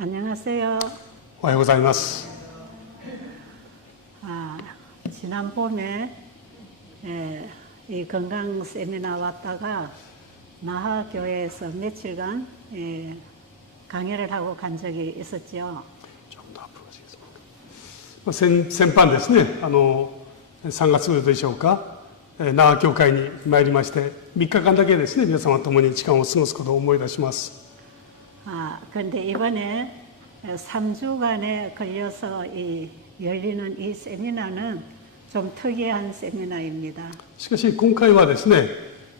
안녕하세요. おはようございます。 지난 봄에 이 건강 세미나 왔다가 나하교회에서 며칠간 강의를 하고 간 적이 있었죠. 先般ですね、3月でしょうか、那覇教会に参りまして、3日間だけですね、皆様と共に時間を過ごすことを思い出します。 그런데 이번에 3주간에 걸려서 열리는 이 세미나는 좀 특이한 세미나입니다. しかし今回はですね、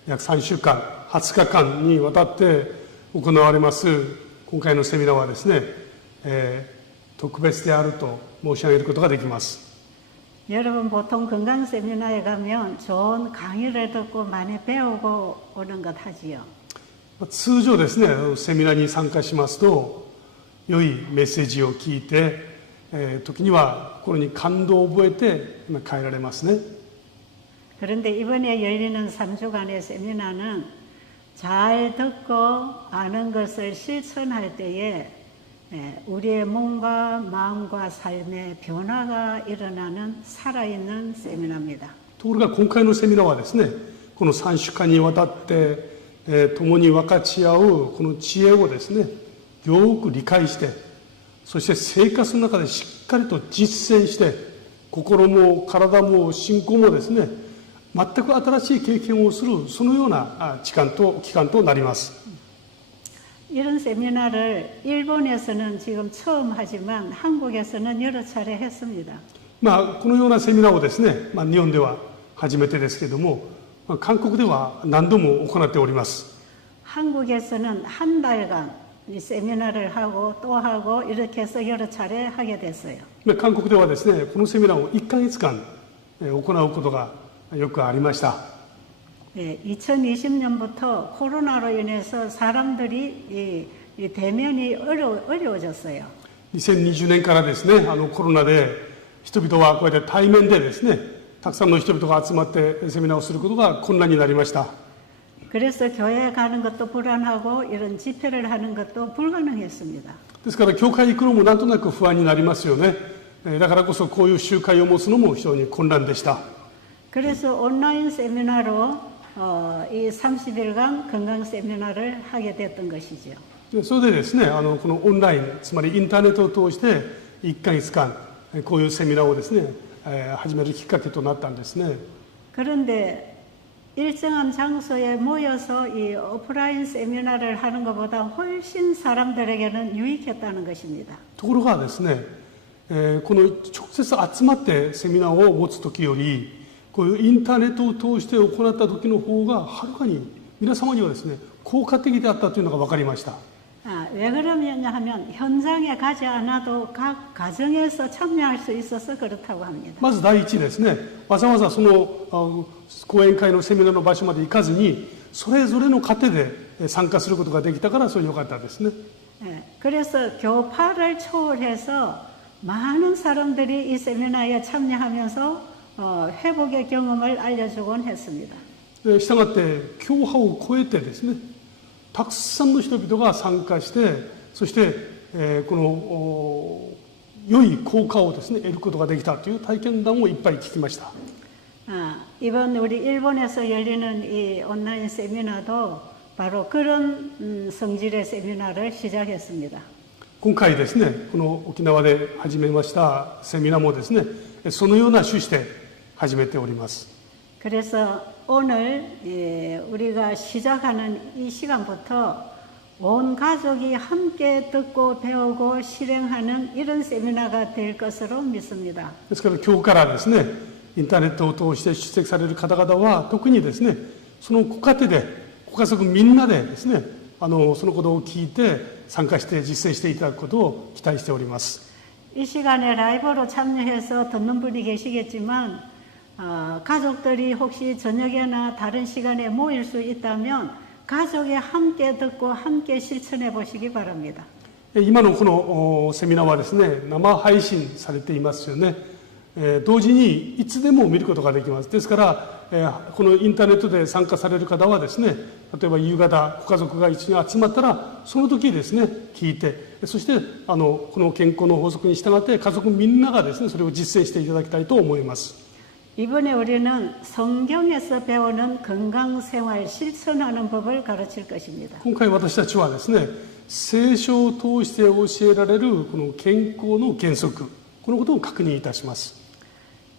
約3週間、20日間にわたって行われます今回のセミナーはですね、特別であると申し上げることができます。 여러분 보통 건강 세미나에 가면 좋은 강의를 듣고 많이 배우고 오는 것 하지요. 通常ですね、セミナーに参加しますと、良いメッセージを聞いて、時には心に感動を覚えて帰られますね。 그런데 이번에 열리는 3주간의 세미나는 잘 듣고 아는 것을 실천할 때에 우리의 몸과 마음과 삶의 변화가 일어나는 살아있는 세미나입니다. ところが今回のセミナーはですね、この3週間にわたって共に分かち合うこの知恵をですね、よく理解して、そして生活の中でしっかりと実践して、心も体も信仰もですね、全く新しい経験をする、そのような期間となります。 이런 세미나를 일본에서는 지금 처음 하지만 한국에서는 여러 차례 했습니다. このようなセミナーをですね、日本では初めてですけれども、韓国では何度も行っております。 한국에서는 한 달간 이 세미나를 하고 또 하고 이렇게 해서 여러 차례 하게 됐어요. 韓国ではですね、このセミナーを1ヶ月間行うことがよくありました。 2020년부터 코로나로 인해서 사람들이 이 대면이 어려워졌어요. 2020年からですね、コロナで人々はこうやって対面でですね、たくさんの人々が集まってセミナーをすることが困難になりました。 그래서 교회에 가는 것도 불안하고 이런 집회를 하는 것도 불가능했습니다. ですから教会に行くのもなんとなく不安になりますよね。だからこそこういう集会を持つのも非常に混乱でした。 그래서 온라인 세미나로 이 30일간 건강 세미나를 하게 됐던 것이죠. それでですね、このオンライン、つまりインターネットを通して1ヶ月間こういうセミナーをですね、始めるきっかけとなったんですね。 그런데 일정한 장소에 모여서 이 오프라인 세미나를 하는 것보다 훨씬 사람들에게는 유익했다는 것입니다. ところがですね、この直接集まってセミナーを持つ時より、こういうインターネットを通して行った時の方がはるかに皆様にはですね、効果的であったというのが分かりました。 왜 그러냐 하면 현장에 가지 않아도 각 가정에서 참여할 수 있어서 그렇다고 합니다. まず第一ですね、わざわざその講演会のセミナーの場所まで行かずに、それぞれの家庭で参加することができたから、それ良かったですね。 그래서 교파를 초월해서 많은 사람들이 이 세미나에 참여하면서 회복의 경험을 알려주곤 했습니다. したがって教派を超えてですね、たくさんの人々が参加して、そして、この良い効果をですね、得ることができたという体験談をいっぱい聞きました。 이번 우리 일본에서 열리는 이 온라인 세미나도 바로 그런 성질의 세미나를 시작했습니다. 今回ですね、この沖縄で始めましたセミナーもですね、そのような趣旨で始めております。 그래서 오늘 우리가 시작하는 이 시간부터 온 가족이 함께 듣고 배우고 실행하는 이런 세미나가 될 것으로 믿습니다. ですから今日からですね、インターネットを通して出席される方々は特にですね、そのご家庭でご家族みんなでですね、そのことを聞いて参加して実践していただくことを期待しております。 이 시간에 라이브로 참여해서 듣는 분이 계시겠지만 가족들이 혹시 저녁에나 다른 시간에 모일 수 있다면 가족이 함께 듣고 함께 실천해 보시기 바랍니다. 今のこのセミナーはですね、生配信されていますよね。同時にいつでも見ることができます。ですからこのインターネットで参加される方はですね、例えば夕方ご家族が一緒に集まったらその時ですね聞いて、そしてこの健康の法則に従って家族みんながですねそれを実践していただきたいと思います。 이번에 우리는 성경에서 배우는 건강생활 실천하는 법을 가르칠 것입니다. 今回私たちはですね聖書を通して教えられるこの健康の原則、このことを確認いたします。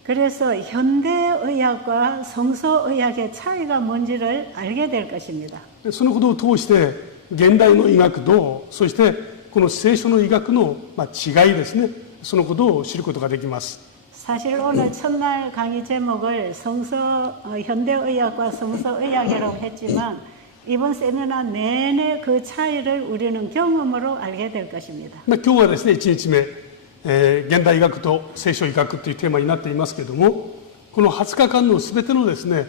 그래서 현대의학과 성서의학의 차이가 뭔지를 알게 될 것입니다. そのことを通して現代の医学とそしてこの聖書の医学の違いですね、そのことを知ることができます。 사실 오늘 첫날 강의 제목을 현대의학과 성서의학이라고 했지만 이번 세미나 내내 그 차이를 우리는 경험으로 알게 될 것입니다. 今日はですね1日目、現代医学と聖書医学というテーマになっていますけれども、この20日間のすべてのですね、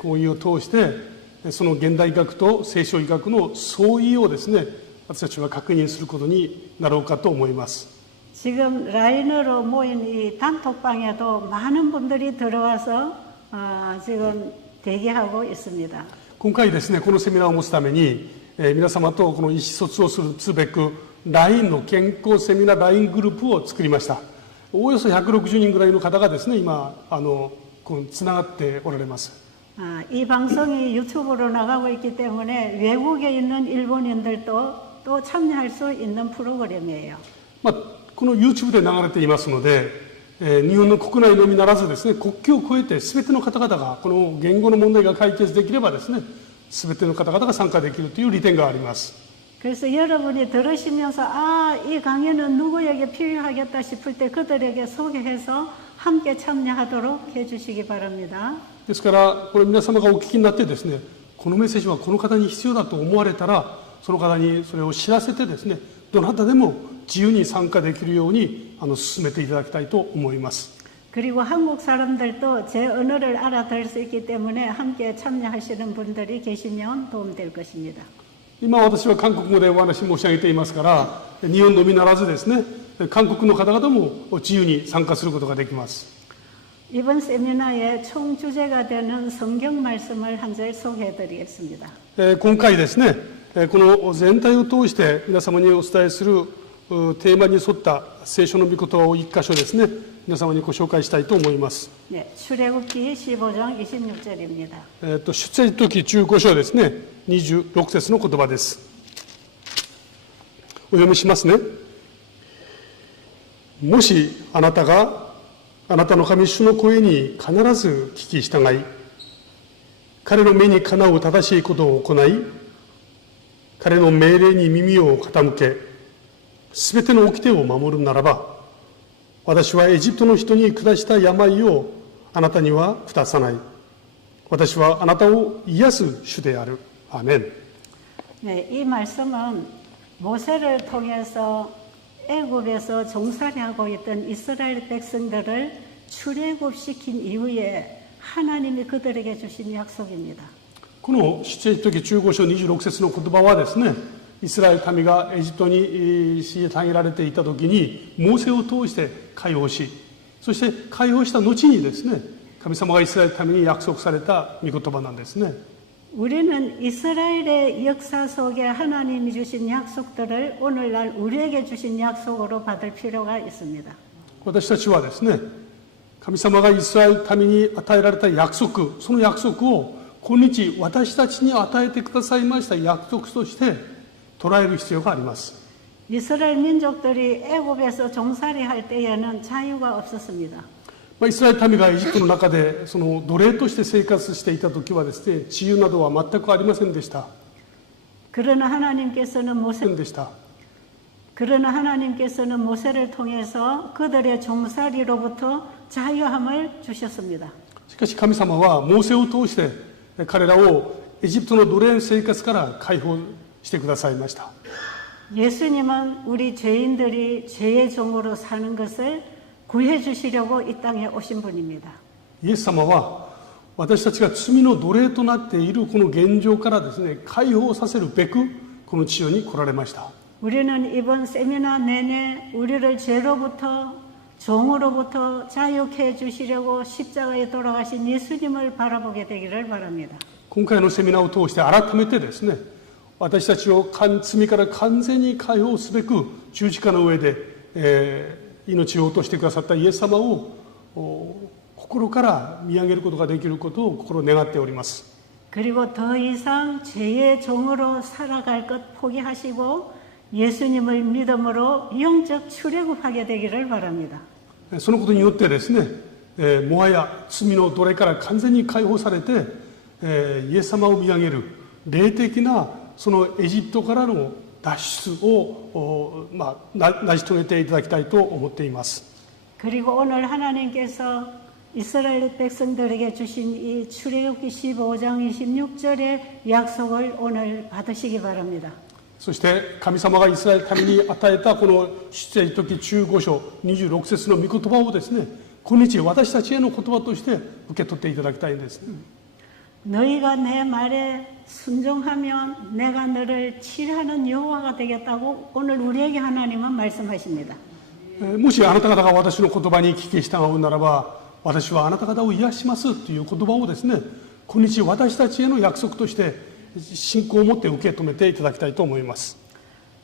講義を通してその現代医学と聖書医学の相違をですね私たちは確認することになろうかと思います。 지금 라인으로 모인 이 단톡방에도 많은 분들이 들어와서 지금 대기하고 있습니다. 今回ですねこのセミナーを持つために、皆様とこの意思疎通をすべく LINE の健康セミナー LINE グループを作りました。おおよそ160人ぐらいの方がですね今つながっておられます。 이 방송이 유튜브로 나가고 있기 때문에 외국에 있는 일본인들도 또 참여할 수 있는 프로그램이에요. この YouTube で流れていますので、日本の国内のみならずですね国境を越えて全ての方々がこの言語の問題が解決できればですね全ての方々が参加できるという利点があります。 그래서 여러분이 들으시면서 이 강의는 누구에게 필요하겠다 싶을 때 그들에게 소개해서 함께 참여하도록 해주시기 바랍니다. ですからこれ皆様がお聞きになってですねこのメッセージはこの方に必要だと思われたらその方にそれを知らせてですねどなたでも自由に参加できるように進めていただきたいと思います。 그리고 한국 사람들도 제 언어를 알아들을 수 있기 때문에 함께 참여하시는 분들이 계시면 도움될 것입니다. 今私は韓国語でお話申し上げていますから日本のみならずですね韓国の方々も自由に参加することができます。 이번 세미나의 총 주제가 되는 성경 말씀을 한 절 소개해 드리겠습니다. 今回ですねこの全体を通して皆様にお伝えするテーマに沿った聖書の御言葉を一箇所ですね皆様にご紹介したいと思います。 네, 출애굽기 15장 26절입니다. 出エジプト記15章ですね26節の言葉です。お読みしますね。もしあなたがあなたの神主の声に必ず聞き従い彼の目にかなう正しいことを行い彼の命令に耳を傾けすべての掟を守るならば私はエジプトの人に下した病をあなたには下さない。私はあなたを癒す主である。アーメン。 네, 이 말씀은 모세를 통해서 애굽에서 종살이하고 있던 이스라엘 백성들을 출애굽시킨 이후에 하나님이 그들에게 주신 약속입니다. この出エジプト記15章26節の言葉はですねイスラエル民がエジプトに虐げられていた時にモーセを通して解放しそして解放した後にですね神様がイスラエル民に約束された御言葉なんですね。 우리는 이스라엘의 역사 속에 하나님이 주신 약속들을 오늘날 우리에게 주신 약속으로 받을 필요가 있습니다. 私たちはですね神様がイスラエル民に与えられた約束その約束を今日私たちに与えてくださいました約束として捉える必要があります。 이스라엘 민족들이 애굽에서 종살이할 때에는 자유가 없었습니다. イスラエル民がエジプトの中でその奴隷として生活していた時はですね自由などは全くありませんでした。 그러나 하나님께서는 でした。 모세를 통해서 그들의 종살이로부터 자유함을 주셨습니다. しかし神様はモーセを通して彼らをエジプトの奴隷生活から解放してくださいました。 예수님은 우리 죄인들이 죄의 종으로 사는 것을 구해 주시려고 이 땅에 오신 분입니다. イエス様は私たちが罪の奴隷となっているこの現状からですね解放させるべくこの地上に来られました。 우리는 이번 세미나 내내 우리를 죄로부터 종으로부터 자유케 해주시려고 십자가에 돌아가신 예수님을 바라보게 되기를 바랍니다. 今回のセミナーを通して改めてですね、私たちを罪から完全に解放すべく十字架の上で、命を落としてくださったイエス様を心から見上げることができることを心願っております。 그리고 더 이상 죄의 종으로 살아갈 것 포기하시고 예수님을 믿음으로 영적 출애굽하게 되기를 바랍니다. そのことによってですね、もはや罪の奴隷から完全に解放されて、イエス様を見上げる霊的なそのエジプトからの脱出を、成し遂げていただきたいと思っています。 그리고 오늘 하나님께서 이스라엘 백성들에게 주신 이 출애굽기 15장 26절의 약속을 오늘 받으시기 바랍니다. そして神様がイスラエルの民に与えたこの出エジプト記15章26節の御言葉をですね、今日私たちへの言葉として受け取っていただきたいんです。 너희가 내 말에 순종하면 내가 너를 칠하는 여호와가 되겠다고 오늘 우리에게 하나님은 말씀하십니다. もしあなた方が私の言葉に聞き従うならば、私はあなた方を癒しますという言葉をですね、今日私たちへの約束として信仰を持って受け止めていただきたいと思います。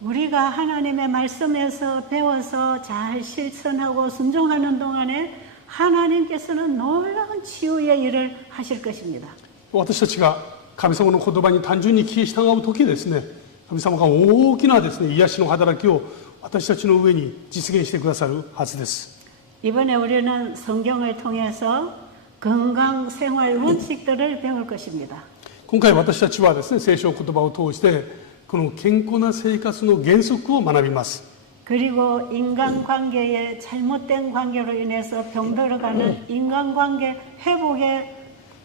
우리가 하나님의 말씀에서 배워서 잘 실천하고 순종하는 동안에 하나님께서는 놀라운 치유의 일을 하실 것입니다. 私たちが神様の言葉に単純に聞き従う時ですね、神様が大きなですね、癒しの働きを私たちの上に実現してくださるはずです。 이번에 우리는 성경을 통해서 건강 생활 원칙들을 배울 것입니다. 今回私たちはですね、聖書の言葉を通してこの健康な生活の原則を学びます。 그리고 인간관계의 잘못된 관계로 인해서 병들어가는 인간관계 회복의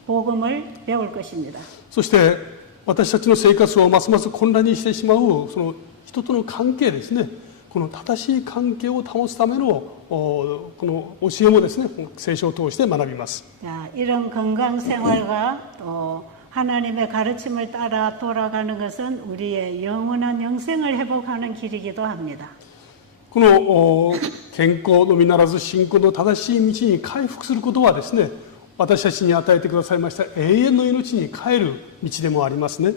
복음을 배울 것입니다. そして私たちの生活をますます混乱にしてしまうその人との関係ですね、この正しい関係を保つためのこの教えもですね、聖書を通して学びます。 자, 이런 건강 생활과 또 하나님의 가르침을 따라 돌아가는 것은 우리의 영원한 영생을 회복하는 길이기도 합니다. この健康のみならず信仰の正しい道に回復することはですね、私たちに与えてくださいました永遠の命に帰る道でもありますね。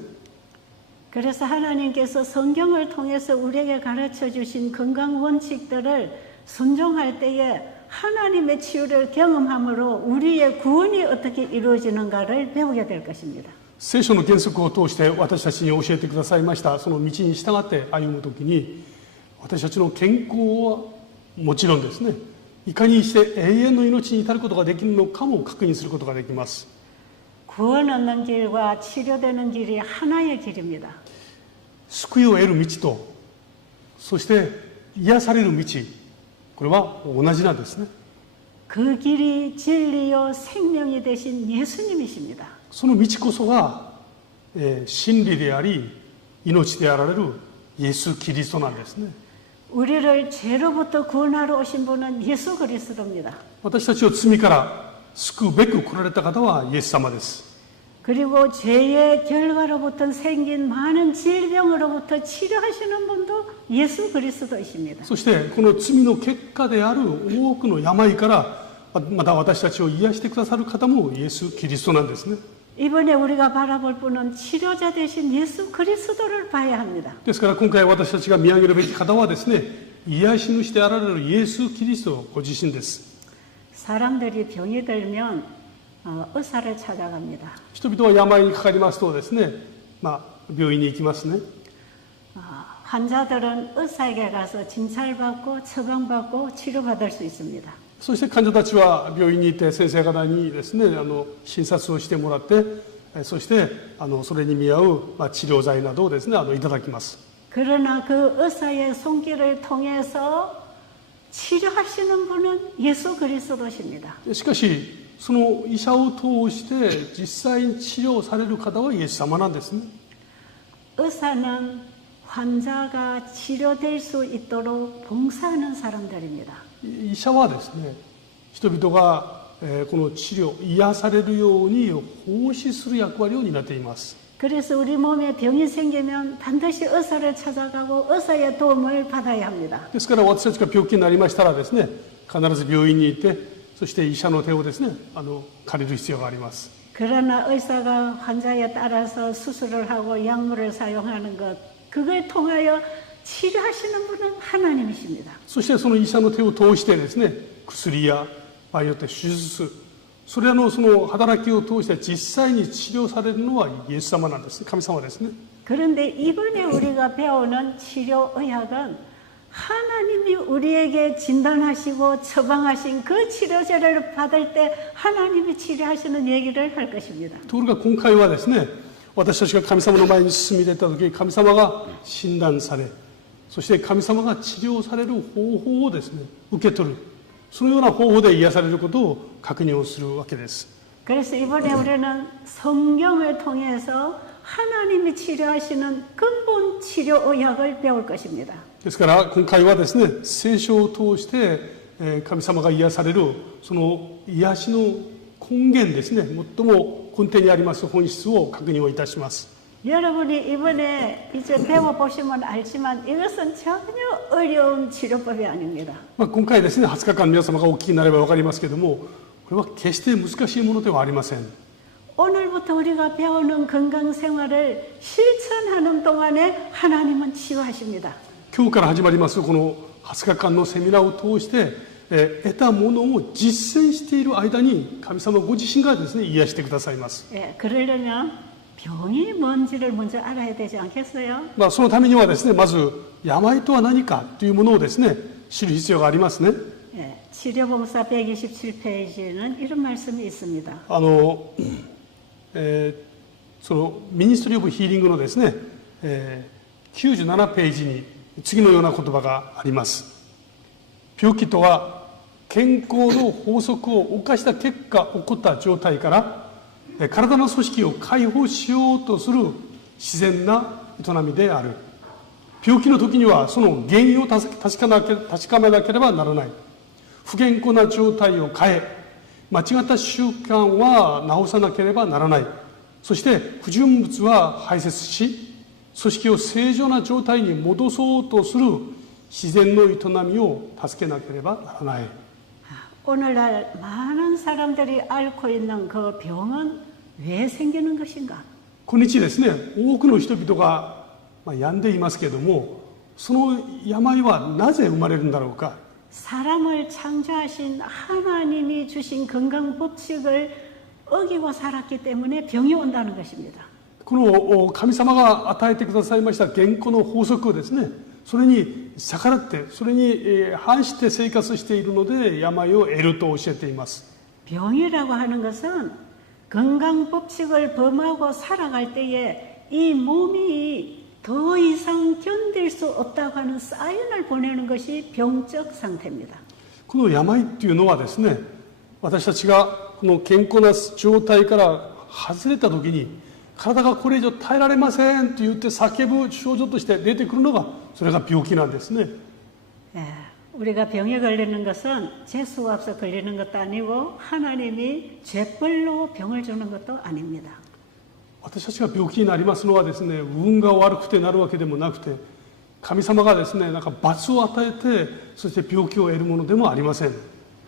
그래서 하나님께서 성경을 통해서 우리에게 가르쳐 주신 건강 원칙들을 순종할 때에 하나님의 치유를 경험함으로 우리의 구원이 어떻게 이루어지는가를 배우게 될 것입니다. 聖書の原則を通して私たちに教えてくださいましたその道に従って歩むときに、私たちの健康はもちろんですね、いかにして永遠の命に至ることができるのかも確認することができます。 구원 얻는 길과 치료되는 길이 하나의 길입니다. 救いを得る道と、そして癒される道、これは同じなんですね。 그 길이 진리요 생명이 되신 예수님이십니다. その道こそが、真理であり命であられるイエス・キリストなんですね。 우리를 죄로부터 구원하러 오신 분은 예수 그리스도입니다. 私たちを罪から救うべく来られた方はイエス様です。 그리고 죄의 결과로부터 생긴 많은 질병으로부터 치료하시는 분도 예수 그리스도이십니다. そしてこの罪の結果である多くの病からまた私たちを癒してくださる方もイエス・キリストなんですね。 이번에 우리가 바라볼 분은 치료자 되신 예수 그리스도를 봐야 합니다. ですから今回私たちが見上げるべき方はですね、癒し主であられるイエス・キリストご自身です。 사람들이 병이 들면 의사를 찾아갑니다. 人々は病にかかりますとですね、病院に行きますね。 환자들은 의사에게 가서 진찰받고 처방받고 치료받을 수 있습니다. そして患者たちは病院に行って先生方にですね、診察をしてもらって、そしてそれに見合う治療剤などをですね、いただきます。 그러나 그 의사의 손길을 통해서 치료하시는 분은 예수 그리스도십니다. しかしその医者を通して実際に治療される方はイエス様なんですね。 의사는 환자가 치료될 수 있도록 봉사하는 사람들입니다. 医者はですね、人々がこの治療、癒されるように奉仕する役割を担っています。 그래서 우리 몸에 병이 생기면 반드시 의사를 찾아가고 의사의 도움을 받아야 합니다. ですから私たちが病気になりましたらですね、必ず病院に行って、そして医者の手をですね、借りる必要があります。 그러나 의사가 환자에 따라서 수술을 하고 약물을 사용하는 것, 그걸 통하여 치료하시는 분은 하나님이십니다. そしてその医者の手を通してですね、薬や場合によって手術、それらのその働きを通して実際に治療されるのはイエス様なんですね。神様ですね。 그런데 이번에 우리가 배우는 치료의학은 하나님이 우리에게 진단하시고 처방하신 그 치료제를 받을 때 하나님이 치료하시는 얘기를 할 것입니다. ところが今回はですね、私たちが神様の前に進み出た時、神様が診断され、そして神様が治療される方法をですね、受け取る。そのような方法で癒されることを確認をするわけです。 그래서 이번에 우리는 성경을 통해서 하나님이 치료하시는 근본 치료의학을 배울 것입니다. ですから今回はですね、聖書を通して神様が癒されるその癒しの根源ですね、最も根底にあります本質を確認をいたします。 여러분이 이번에 이제 배워보시면 알지만 이것은 전혀 어려운 치료법이 아닙니다. 今回ですね、20日間皆様がお聞きになれば分かりますけれども、これは決して難しいものではありません。 오늘부터 우리가 배우는 건강 생활을 실천하는 동안에 하나님은 치유하십니다. 今日から始まりますこの20日間のセミナーを通して得たものを実践している間に神様ご自身がですね、癒してくださいます。 예, 그러려면 병이 뭔지를 먼저 알아야 되지 않겠어요? そのためにはですね、まず病とは何かというものをですね、知る必要がありますね。 예, 치료봉사 127페이지에는 이런 말씀이 있습니다. そのミニストリー・オブ・ヒーリングのですね、97ページに次のような言葉があります。病気とは健康の法則を犯した結果起こった状態から体の組織を解放しようとする自然な営みである。病気の時にはその原因を確かめなければならない。不健康な状態を変え、間違った習慣は直さなければならない。そして不純物は排泄し、組織を正常な状態に戻そうとする自然の営みを助けなければならない。 오늘날 많은 사람들이 앓고 있는 그 병은 왜 생기는 것인가? 今日ですね、多くの人々が病んでいますけれども、その病はなぜ生まれるんだろうか。 사람을 창조하신 하나님이 주신 건강 법칙을 어기고 살았기 때문에 병이 온다는 것입니다. この神様が与えてくださいました現行の法則をですね、それに逆らって、それに反して生活しているので病を得ると教えています。 병이라고 하는 것은 건강 법칙을 범하고 살아갈 때에 이 몸이 더 이상 견딜 수 없다고 하는 사인을 보내는 것이 병적 상태입니다. この病っていうのはですね、私たちがこの健康な状態から外れた時に、体がこれ以上耐えられませんと言って叫ぶ症状として出てくるのが、それが病気なんですね。 예, 우리가 병에 걸리는 것은 재수가 없어 걸리는 것도 아니고 하나님이 죄벌로 병을 주는 것도 아닙니다. 私たちが病気になりますのはですね、運が悪くてなるわけでもなくて、神様がですね、なんか罰を与えて、そして病気を得るものでもありません。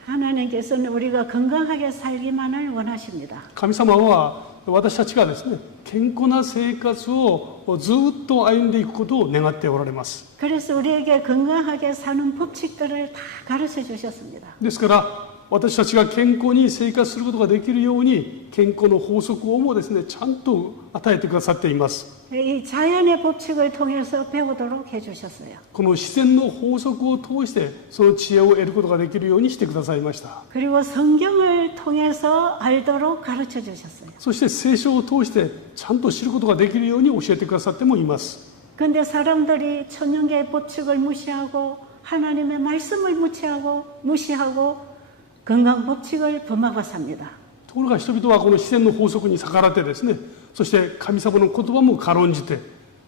하나님께서는 우리가 건강하게 살기만을 원하십니다. 神様は私たちがですね、健康な生活をずっと歩んでいくことを願っておられます。 그래서 우리에게 건강하게 사는 법칙들을 다 가르쳐 주셨습니다. ですから私たちが健康に生活することができるように健康の法則をもですね、ちゃんと与えてくださっています。 이 자연의 법칙을 통해서 배우도록 해주셨어요. この自然の法則を通してその知恵を得ることができるようにしてくださいました。 그리고 성경을 통해서 알도록 가르쳐 주셨어요. そして聖書を通してちゃんと知ることができるように教えてくださってもいます。 그런데 사람들이 천연계의 법칙을 무시하고 하나님의 말씀을 무시하고 건강 법칙을 범하고 삽니다. ところが人々はこの自然の法則に逆らってですね、そして神様の言葉も軽んじて、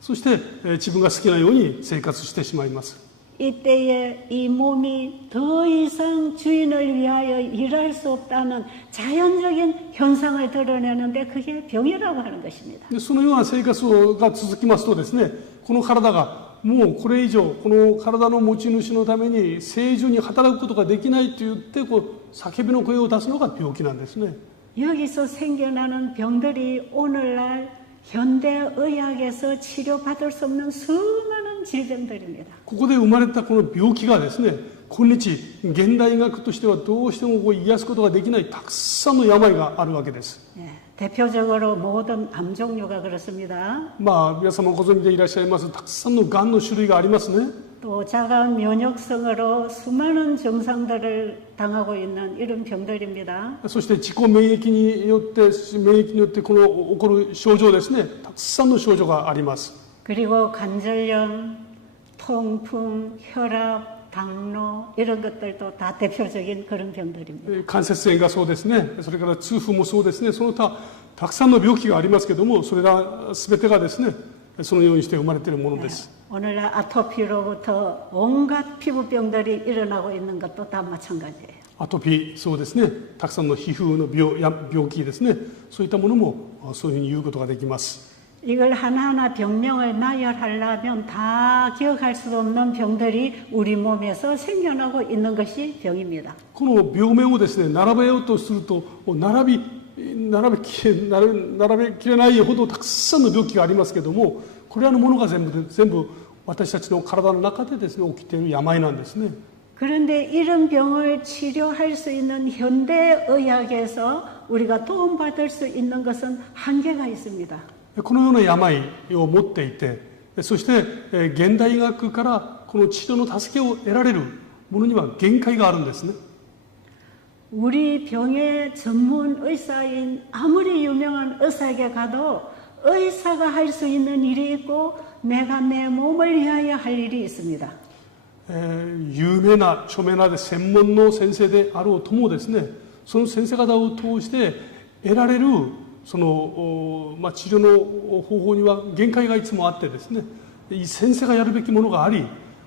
そして自分が好きなように生活してしまいます。 이때에 이 몸이 더 이상 주인을 위하여 일할 수 없다는 자연적인 현상을 드러내는데 그게 병이라고 하는 것입니다. でそのような生活が続きますとですね、この体がもうこれ以上この体の持ち主のために正常に働くことができないと言ってこう叫びの声を出すのが病気なんですね。 여기서 생겨나는 병들이 오늘날 현대의학에서 치료받을 수 없는 수많은 질병들입니다. ここで生まれたこの病気がですね、今日現代医学としてはどうしてもこう癒すことができないたくさんの病があるわけです。 예, 대표적으로 모든 암 종류가 그렇습니다. まあ皆様ご存知でいらっしゃいますたくさんのがんの種類がありますね。 또 자가 면역성으로 수많은 증상들을 당하고 있는 이런 병들입니다. そして自己免疫によってこの起こる症状ですね、たくさんの症状があります。 그리고 관절염, 통풍, 혈압, 당뇨 이런 것들도 다 대표적인 그런 병들입니다. 関節炎がそうですね、それから痛風もそうですね、その他たくさんの病気がありますけども、それら全てがですね、そのようにして生まれているものです。 오늘날 아토피로부터 온갖 피부병들이 일어나고 있는 것도 다 마찬가지예요. アトピー、そうですね、たくさんの皮膚の病気ですね、そういったものもそういうふうに言うことができます。 이걸 하나하나 병명을 나열하려면 다 기억할 수 없는 병들이 우리 몸에서 생겨나고 있는 것이 병입니다. この病名をですね、並べようとすると並べきれないほどたくさんの病気がありますけども、これらのものが全部私たちの体の中でですね、起きている病なんですね。 그런데 이런 병을 치료할 수 있는 현대의학에서 우리가 도움받을 수 있는 것은 한계가 있습니다. このような病を持っていて、そして現代医学からこの治療の助けを得られるものには限界があるんですね。 우리 병의 전문 의사인 아무리 유명한 의사에게 가도 의사가 할 수 있는 일이 있고 내가 내 몸을 위하여 할 일이 있습니다. 有名な著名な専門の先生であろうともですね、その先生方を通して得られるその、治療の方法には限界がいつもあってですね、先生がやるべきものがあり、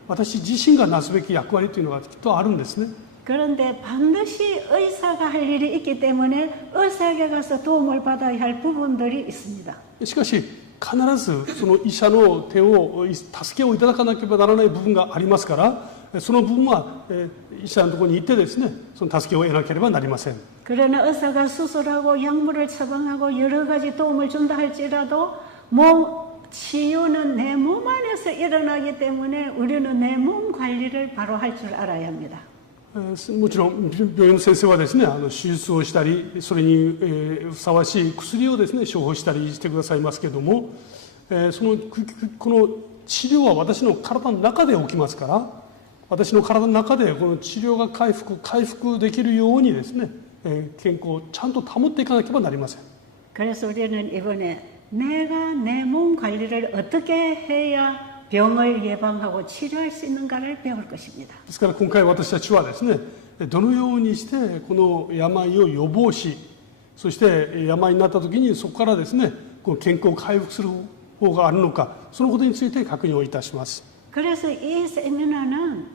私自身がなすべき役割というのがきっとあるんですね。 그런데 반드시 의사가 할 일이 있기 때문에 의사에게 가서 도움을 받아야 할 부분들이 있습니다. しかし必ずその医者の手を助けをいただかなければならない部分がありますから、その部分は医者のところに行ってですね、その助けを得なければなりません。 그러나 의사가 수술하고 약물을 처방하고 여러 가지 도움을 준다 할지라도 몸 치유는 내 몸 안에서 일어나기 때문에 우리는 내 몸 관리를 바로 할 줄 알아야 합니다. もちろん病院の先生はですね、手術をしたりそれにふさわしい薬をですね処方したりしてくださいますけれども、この治療は私の体の中で起きますから、私の体の中でこの治療が回復できるようにですね、健康をちゃんと保っていかなければなりません。 그래서 우리는 이번에 내가 내 몸 관리를 어떻게 해야 병을 예방하고 치료할 수 있는가를 배울 것입니다. ですから今回私たちはですね、どのようにしてこの病を予防し、そして病になった時にそこからですね、この健康を回復する方法があるのか、そのことについて確認をいたします。 그래서 이 세미나는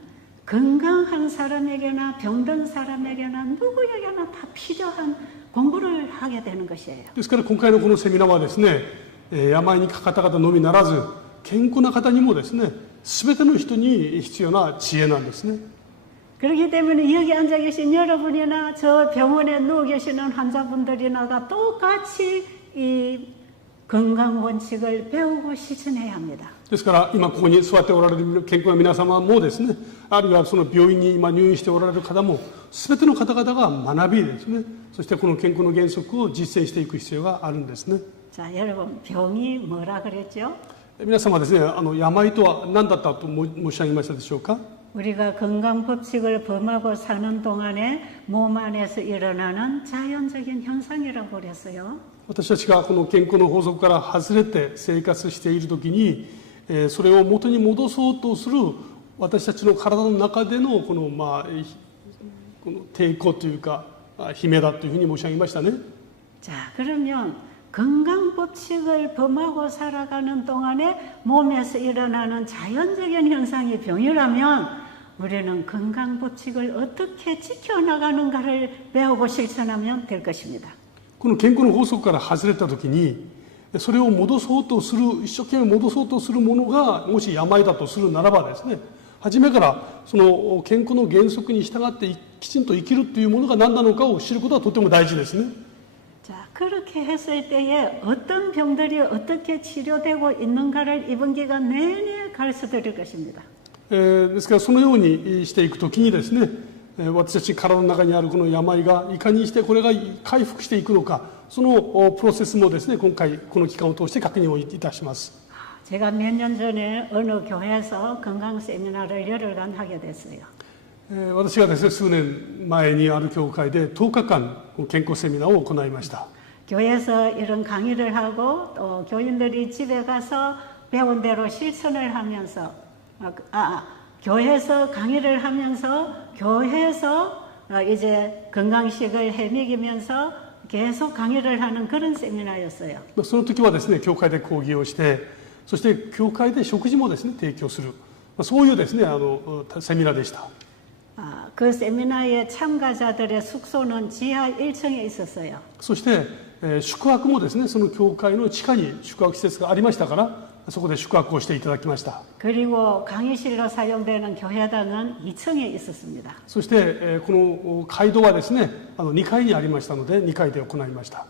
건강한 사람에게나 병든 사람에게나 누구에게나 다 필요한 공부를 하게 되는 것이에요. ですから今回のこのセミナーはですね、病にかかった方のみならず健康な方にもですね、全ての人に必要な知恵なんですね。 그렇기 때문에 여기 앉아 계신 여러분이나 저 병원에 누워 계시는 환자분들이나가 똑같이 이 건강 원칙을 배우고 실천해야 합니다. ですから今ここに座っておられる健康な皆様もですね、あるいはその病院に今入院しておられる方も全ての方々が学びですね、そしてこの健康の原則を実践していく必要があるんですね。 자, 여러분 병이 뭐라 그랬죠? 皆様ですね、病とは何だったと申し上げましたでしょうか。 우리가 건강 법칙을 범하고 사는 동안에 몸 안에서 일어나는 자연적인 현상이라고 그랬어요. 私たちがこの健康の法則から外れて生活しているときに、それを元に戻そうとする私たちの体の中でのこの抵抗というか、秘めだというふうに申し上げましたね。 자, 그러면 건강 법칙을 범하고 살아가는 동안에 몸에서 일어나는 자연적인 현상이 병이라면 우리는 건강 법칙을 어떻게 지켜나가는가를 배우고 실천하면 될 것입니다. この健康の法則から外れたときに、それを戻そうとする、一生懸命戻そうとするものが、もし病だとするならばですね、初めからその健康の原則に従ってきちんと生きるというものが何なのかを知ることはとても大事ですね。 자, 그렇게 했을 때에 어떤 병들이 어떻게 치료되고 있는가를 이번 기간 내내 가르쳐 드릴 것입니다. ですからそのようにしていくときにですね、私たち体の中にあるこの病がいかにしてこれが回復していくのか、そのプロセスもですね、今回この期間を通して確認をいたします。 제가 몇 년 전에 어느 교회에서 건강 세미나를 열흘간 하게 됐어요. 私がですね、数年前にある教会で10日間健康セミナーを行いました。 교회에서 이런 강의를 하고 또 교인들이 집에 가서 배운 대로 실천을 하면서 교회에서 강의를 하면서 교회에서 이제 건강식을 해먹이면서 계속 강의를 하는 그런 세미나였어요. その時はですね、教会で講義をして、そして教会で食事もですね、提供する、そういうですね、セミナーでした。 그 세미나의 참가자들의 숙소는 지하 1층에 있었어요. そして、宿泊もですね、その教会の地下に宿泊施設がありましたから、そこで宿泊をしていただきました。 그리고 강의실로 사용되는 교회당은 2층에 있었습니다. そして、この街道はですね、2階にありましたので、2階で行いました。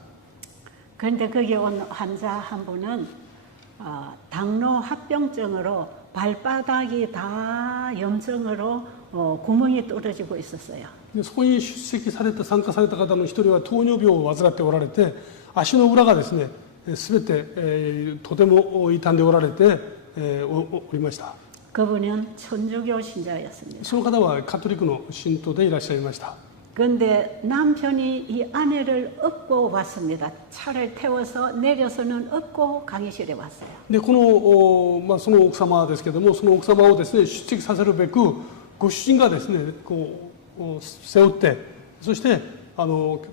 그런데 거기 온 환자 한 분은 당뇨 합병증으로 발바닥이 다 염증으로 구멍이 뚫어지고 있었어요. でそこに出席された参加された方の一人は糖尿病を患っておられて、足の裏がですね、すべて、とても傷んでおられて、おりました。 그분은 천주교 신자였습니다. その方はカトリックの信徒でいらっしゃいました。 그런데 남편이 이 아내를 업고 왔습니다. 차를 태워서 내려서는 업고 강의실에 왔어요. でこの、その奥様ですけども、その奥様をですね、出席させるべくご主人がですね、こう背負って、そして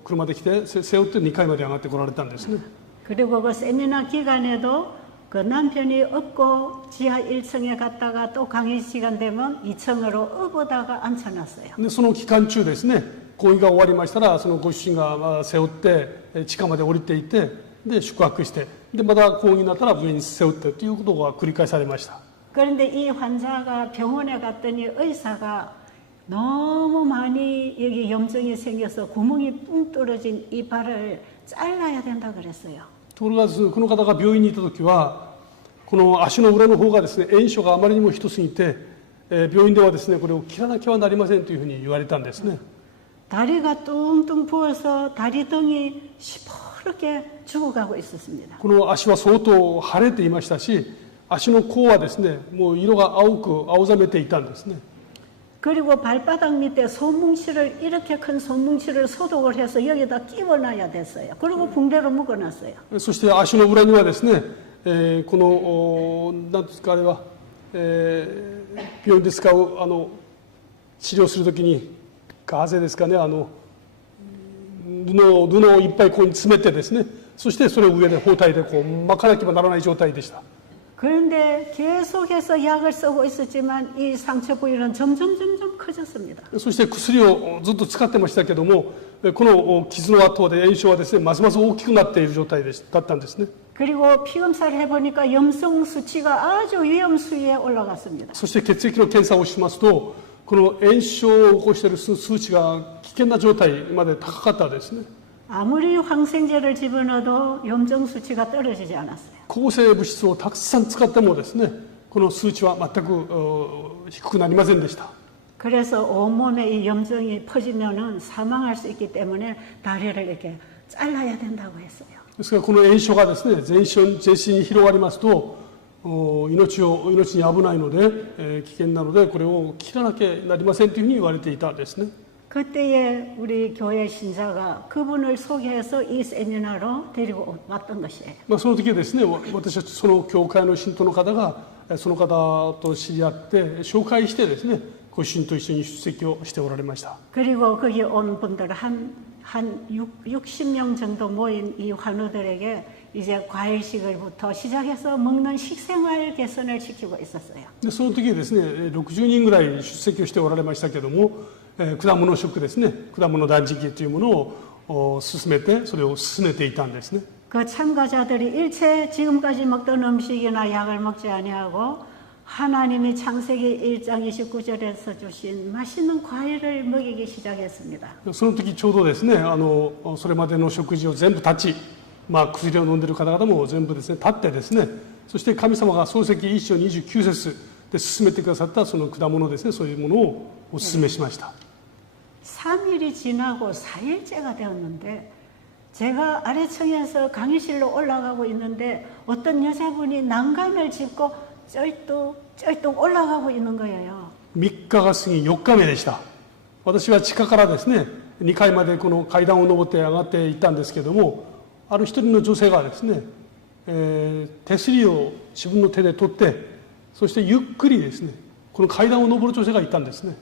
車で来て背負って2階まで上がってこられたんですね。 그리고 그 세미나 기간에도 그 남편이 업고 지하 1층에 갔다가 또 강의 시간 되면 2층으로 업어다가 앉혀놨어요. でその期間中ですね、講義が終わりましたら、そのご主人が背負って地下まで降りていって、で宿泊して、でまた講義になったら上に背負ってということが繰り返されました。 그런데 이 환자가 병원에 갔더니 의사가 너무 많이 여기 염증이 생겨서 구멍이 뚱 뚫어진 이 발을 잘라야 된다 그랬어요. ところがこの方が病院にいた時は、この足の裏の方がですね、炎症があまりにもひどすぎて、病院ではですね、これを切らなきゃなりませんというふうに言われたんですね。 다리가 뚱뚱 부어서 다리 등이 시퍼렇게 죽어가고 있었습니다. この足は相当腫れていましたし、足の甲はですね、もう色が青ざめていたんですね。 그리고 발바닥 밑에 손뭉치를 이렇게 큰 손뭉치를 소독을 해서 여기다 끼워놔야 됐어요. 그리고 붕대로 묶어놨어요. そして足の裏にはですね、この何ですかあれは、病院で使う治療するときにガーゼですかね、布をいっぱいここに詰めてですね、そしてそれを上で包帯でこう巻かなければならない状態でした。 그런데 계속해서 약을 쓰고 있었지만 이 상처 부위는 점점 커졌습니다. そして薬をずっと使ってましたけども、この傷の跡で炎症はですね、ますます大きくなっている状態だったんですね。 그리고 피검사를 해보니까 염성 수치가 아주 위험 수위에 올라갔습니다. そして血液の検査をしますと、この炎症を起こしている数値が危険な状態まで高かったですね。 아무리 항생제를 집어넣어도 염증 수치가 떨어지지 않았어요. 抗生物質をたくさん使ってもですね、この数値は全く低くなりませんでした。 그래서 온몸에 이 염증이 퍼지면은 사망할 수 있기 때문에 다리를 이렇게 잘라야 된다고 했어요. ですからこの炎症がですね、全身に広がりますと、命に危ないので、危険なのでこれを切らなきゃなりませんというふうに言われていたんですね。 그때에 우리 교회 신자가 그분을 소개해서 이 세미나로 데리고 왔던 것이에요. その時はですね、私たちその教会の信徒の方がその方と知り合って紹介してですね、ご主人と一緒に出席をしておられました。 그리고 거기 온 분들 한 한 60명 정도 모인 이 환우들에게 이제 과일식을부터 시작해서 먹는 식생활 개선을 시키고 있었어요. でその時ですね、60人ぐらい出席をしておられましたけども、果物食ですね、果物断食というものを進めて、それを進めていたんですね。 그 참가자들이 일체 지금까지 먹던 음식이나 약을 먹지 아니하고 하나님이 창세기 1장 29절에서 주신 맛있는 과일을 먹이기 시작했습니다. その時ちょうどですね、それまでの食事を全部断ち、薬を飲んでいる方々も全部ですね、立ってですね、そして神様が創世記1章29節で進めてくださったその果物ですね、そういうものをお勧めしました。 3일이 지나고 4일째가 되었는데 제가 아래층에서 강의실로 올라가고 있는데 어떤 여자분이 난간을 짚고 쩔뚝 올라가고 있는 거예요. 3日が過ぎ4日目でした。私は地下からですね、2階までこの階段を上って上がっていったんですけども、ある一人の女性がですね、手すりを自分の手で取って、そしてゆっくりですね、この階段を上る女性がいたんですね。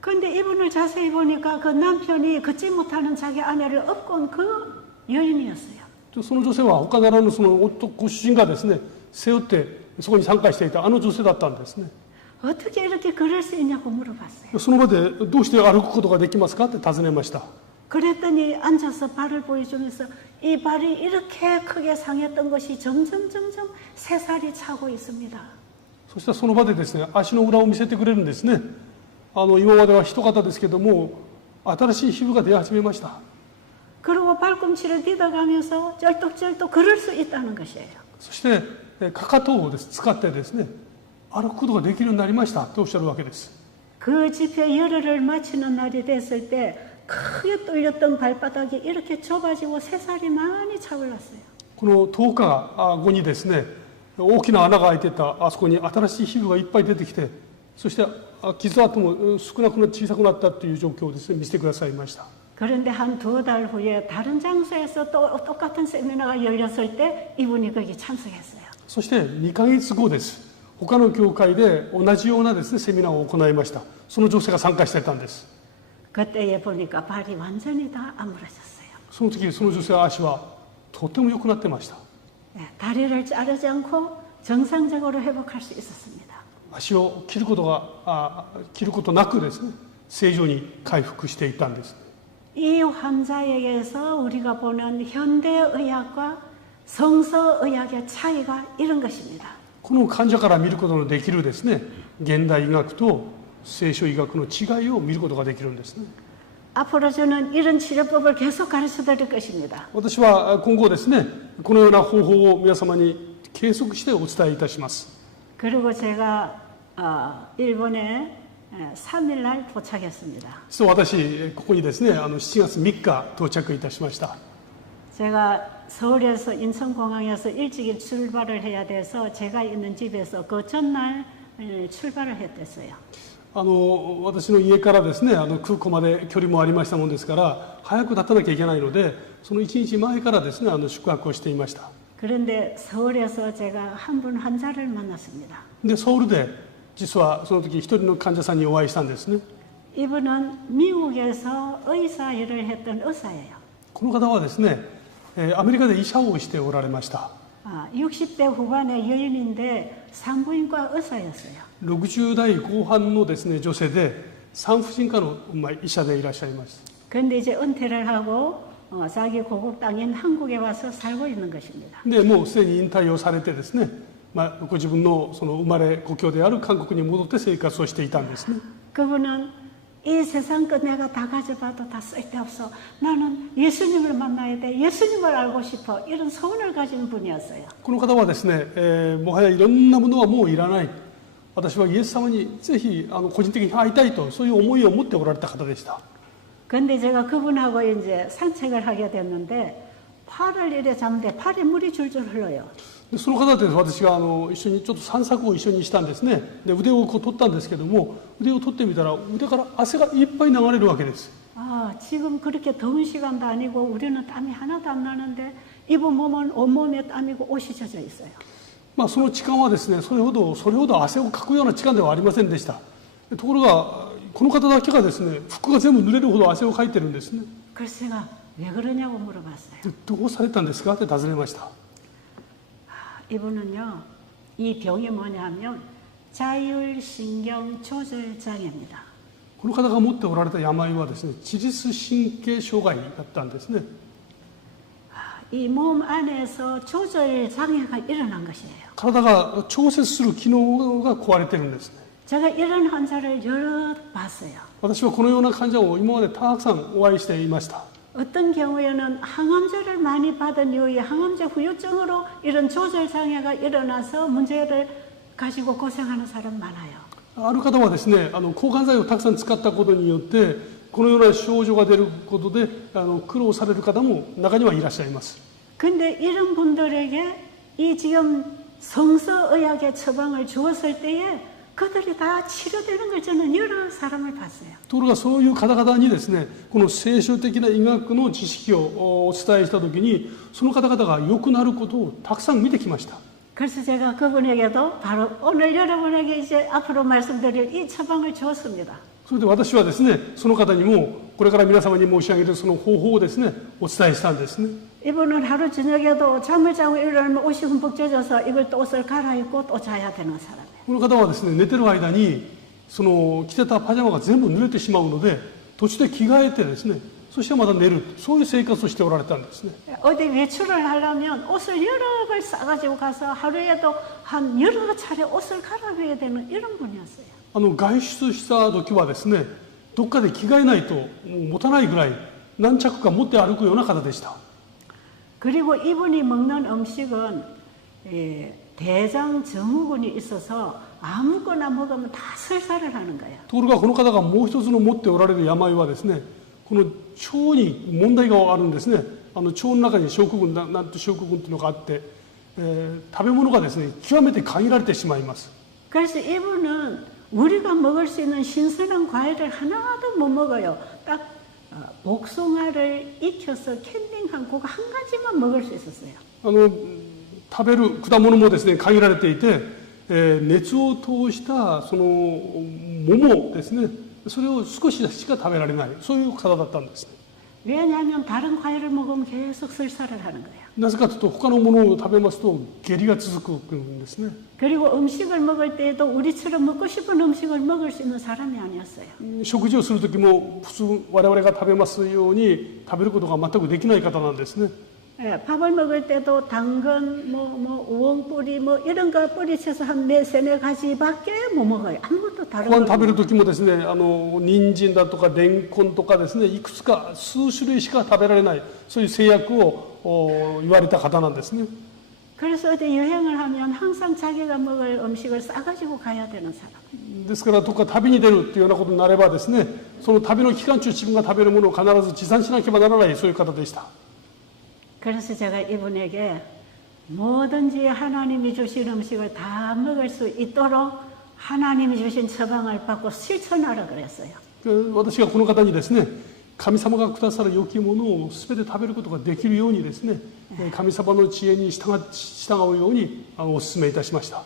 근데 이분을 자세히 보니까 그 남편이 걷지 못하는 자기 아내를 업고 온 그 여인이었어요. その女性は他ならぬそのご主人がですね、背負ってそこに参加していたあの女性だったんですね。 어떻게 이렇게 걸을 수 있냐고 물어봤어요. その場でどうして歩くことができますかって尋ねました。 그랬더니 앉아서 발을 보여주면서 이 발이 이렇게 크게 상했던 것이 점점 새살이 차고 있습니다. そしたらその場でですね、足の裏を見せてくれるんですね。今までは一方ですけども、新しい皮膚が出始めました。 그리고 발꿈치를 디뎌가면서 쩔뚝쩔뚝 걸을 수 있다는 것이에요. そしてかかとを使ってですね、歩くことができるようになりましたとおっしゃるわけです。 그 집회 열흘을 마치는 날이 됐을 때 크게 뚫렸던 발바닥이 이렇게 좁아지고 새살이 많이 차올랐어요. この10日後にですね、大きな穴が開いてたあそこに新しい皮膚がいっぱい出てきて、そして傷跡も少なくなって小さくなったという状況をですね、見せてくださいました。 그런데 한 2달 후에 다른 장소에서 또 똑같은 세미나가 열렸을 때 이분이 거기 참석했어요. そして2ヶ月後です。他の教会で同じようなですね、セミナーを行いました。その女性が参加していたんです。 그때에 보니까 발이 완전히 다 아물어졌어요. その時その女性は足はとても良くなってました。 다리를 자르지 않고 정상적으로 회복할 수 있었습니다. 足を切ることなくですね、正常に回復していったんです。 이 환자에게서 우리가 보는 현대의학과 성서의학의 차이가 이런 것입니다. この患者から見ることのできるですね、現代医学と聖書医学の違いを見ることができるんですね。 앞으로 저는 이런 치료법을 계속 가르쳐 드릴 것입니다. 私は今後ですね、このような方法を皆様に継続してお伝えいたします。 그리고 제가 일본에 3일 날 도착했습니다. 実は私ここにですね、7月3日到着いたしました。 제가 서울에서 인천공항에서 일찍 출발을 해야 돼서 제가 있는 집에서 그 전날 출발을 했댔어요. 私の家からですね、空港まで距離もありましたもんですから、早く立たなきゃいけないので、その1日前からですね、宿泊をしていました。 그런데 서울에서 제가 한 분 환자를 만났습니다. で、ソウルで実はその時一人の患者さんにお会いしたんですね。 이분은 미국에서 의사 일을 했던 의사예요. この方はですね、アメリカで医者をしておられました。 60대 후반의 여인인데 산부인과 의사였어요. 60代後半のですね、女性で産婦人科の医者でいらっしゃいます。 그런데 이제 은퇴를 하고 자기 고국 땅인 한국에 와서 살고 있는 것입니다. で、もうすでに引退をされてですね、ご自分のその生まれ故郷である韓国に戻って生活をしていたんですね。 그분은 이 세상 것 내가 다 가져봐도 다 쓸데없어. 나는 예수님을 만나야 돼. 예수님을 알고 싶어. 이런 소원을 가진 분이었어요. この方はですね、もはやいろんなものはもういらない。私はイエス様にぜひ個人的に会いたいと、そういう思いを持っておられた方でした。 근데 제가 그분하고 이제 산책을 하게 됐는데 팔을 이래 잡는데 팔에 물이 줄줄 흘러요. でその方で私が一緒にちょっと散策を一緒にしたんですね。で腕をこう取ったんですけども、腕を取ってみたら腕から汗がいっぱい流れるわけです。 지금 그렇게 더운 시간도 아니고 우리는 땀이 하나도 안 나는데 이분 몸은 온몸에 땀이고 옷이 젖어 있어요. その時間はですね、それほど汗をかくような時間ではありませんでした。ところがこの方だけがですね、服が全部濡れるほど汗をかいてるんですね。 그래서 제가 왜 그러냐고 물어봤어요. でどうされたんですかって尋ねました。 이분은요, 이 병이 뭐냐면 자율신경 조절 장애입니다. この方が持っておられた病はですね、自律神経障害だったんですね。 이 몸 안에서 조절 장애가 일어난 것이에요. 体が調節する機能が壊れてるんですね。 제가 이런 환자를 여러 봤어요. 私はこのような患者を今までたくさんお会いしていました。 어떤 경우에는 항암제를 많이 받은 이후에 항암제 후유증으로 이런 조절 장애가 일어나서 문제를 가지고 고생하는 사람 많아요. ある方はですね、抗がん剤をたくさん使ったことによってこのような症状が出ることで苦労される方も中にはいらっしゃいます。 근데 이런 분들에게 이 지금 성서의학의 처방을 주었을 때에 그들이 다 치료되는 걸 저는 여러 사람을 봤어요. ところがそういう方々にですね、この聖書的な医学の知識をお伝えしたときに、その方々が良くなることをたくさん見てきました。 그래서 제가 그분에게도 바로 오늘 여러분에게 이제 앞으로 말씀드릴 이 처방을 주었습니다. それで私はですね、その方にもこれから皆様に申し上げるその方法をですね、お伝えしたんですね。 이분은 하루 저녁에도 잠을 자고 일어나면 옷이 흠뻑 젖어서 이걸 또 옷을 갈아입고 또 자야 되는 사람이에요. この方はですね、寝てる間にその着てたパジャマが全部濡れてしまうので、途中で着替えてですね、そしてまた寝る、そういう生活をしておられたんですね。 어디 외출을 하려면 옷을 여러 벌 싸가지고 가서 하루에도 한 여러 차례 옷을 갈아입어야 되는 이런 분이었어요. 外出した時はですね、どっかで着替えないともう持たないぐらい何着か持って歩くような方でした。 그리고 이분이 먹는 음식은 대장 증후군이 있어서 아무거나 먹으면 다 설사를 하는 거예요. ところがこの方がもう一つの持っておられる病はですね、この腸に問題があるんですね。腸の中に症候群なんて症候群というのがあって、食べ物がですね極めて限られてしまいます。 그래서 이분은 우리가 먹을 수 있는 신선한 과일을 하나도 못 먹어요. 딱 복숭아를 익혀서 캔딩한 그거 한 가지만 먹을 수 있었어요. 食べる果物もですね限られていて、熱を通したその桃ですね、それを少ししか食べられない、そういう方だったんですね。 왜냐하면 다른 과일을 먹으면 계속 설사를 하는 거예요. なぜかというと他のものを食べますと下痢が続くんですね。 그리고 음식을 먹을 때에도 우리처럼 먹고 싶은 음식을 먹을 수 있는 사람이 아니었어요. 食事をする時も普通我々が食べますように食べることが全くできない方なんですね。 예, 밥을 먹을 때도 당근, 우엉뿌리 이런 거 뿌리쳐서 한 세네 가지밖에 못 먹어요. 아무것도 ご 다른 飯 거. 食べる時もですね、人参だとかレンコンとかですね、いくつか数種類しか食べられない、そういう制約を言われた方なんですね。 그래서 어디 여행을 하면 항상 자기가 먹을 음식을 싸가지고 가야 되는 사람. ですからどこか旅に出るというようなことになればですね、その旅の期間中自分が食べるものを必ず持参しなければならない、そういう方でした。 그래서 제가 이분에게 뭐든지 하나님이 주신 음식을 다 먹을 수 있도록 하나님이 주신 처방을 받고 실천하라 그랬어요. 私がこの方にですね、神様がくださる良きものを全て食べることができるようにですね、神様の知恵に従うようにお勧めいたしました。